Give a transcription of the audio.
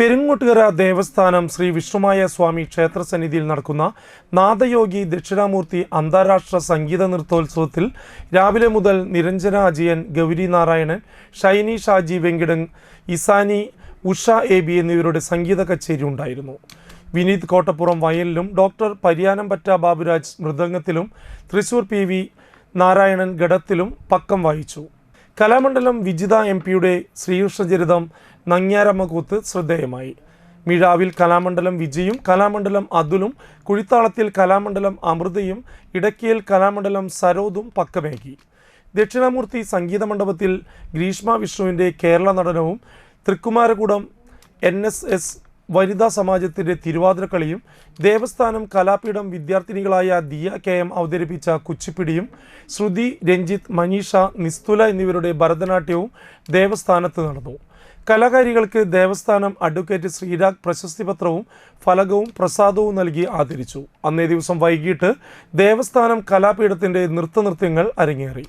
പെരുങ്ങോട്ടുകര ദേവസ്ഥാനം ശ്രീ വിഷ്ണുമായ സ്വാമി ക്ഷേത്ര സന്നിധിയിൽ നടക്കുന്ന നാദയോഗി ദക്ഷിണാമൂർത്തി അന്താരാഷ്ട്ര സംഗീത നൃത്തോത്സവത്തിൽ രാവിലെ മുതൽ നിരഞ്ജന അജയൻ ഗൗരി നാരായണൻ ഷൈനി ഷാജി വെങ്കിടൻ ഇസാനി ഉഷ എ ബി എന്നിവരുടെ സംഗീത കച്ചേരി ഉണ്ടായിരുന്നു. വിനീത് കോട്ടപ്പുറം വയലിലും ഡോക്ടർ പരിയാനംപറ്റ ബാബുരാജ് മൃദംഗത്തിലും തൃശൂർ പി വി നാരായണൻ ഗഡത്തിലും പക്കം വായിച്ചു കലാമണ്ഡലം വിജിത എം പിയുടെ ശ്രീകൃഷ്ണചരിതം നങ്ങ്യാരമ്മകൂത്ത് ശ്രദ്ധേയമായി. മിഴാവിൽ കലാമണ്ഡലം വിജയും കലാമണ്ഡലം അതുലും കുഴിത്താളത്തിൽ കലാമണ്ഡലം അമൃതയും ഇടക്കിയിൽ കലാമണ്ഡലം സരോദും പക്കമേകി. ദക്ഷിണാമൂർത്തി സംഗീത മണ്ഡപത്തിൽ ഗ്രീഷ്മ വിഷ്ണുവിന്റെ കേരള നടനവും തൃക്കുമാരകൂടം എൻ എസ് എസ് വനിതാ സമാജത്തിന്റെ തിരുവാതിരക്കളിയും ദേവസ്ഥാനം കലാപീഠം വിദ്യാർത്ഥിനികളായ ദിയ കെ എം അവതരിപ്പിച്ച കുച്ചിപ്പിടിയും ശ്രുതി രഞ്ജിത്ത് മനീഷ നിസ്തുല എന്നിവരുടെ ഭരതനാട്യവും ദേവസ്ഥാനത്ത് നടന്നു. കലാകാരികൾക്ക് ദേവസ്ഥാനം അഡ്വക്കേറ്റ് ശ്രീരാഗ് പ്രശസ്തി പത്രവും ഫലകവും പ്രസാദവും നൽകി ആദരിച്ചു. അന്നേ ദിവസം വൈകിട്ട് ദേവസ്ഥാനം കലാപീഠത്തിന്റെ നൃത്തനൃത്യങ്ങൾ അരങ്ങേറി.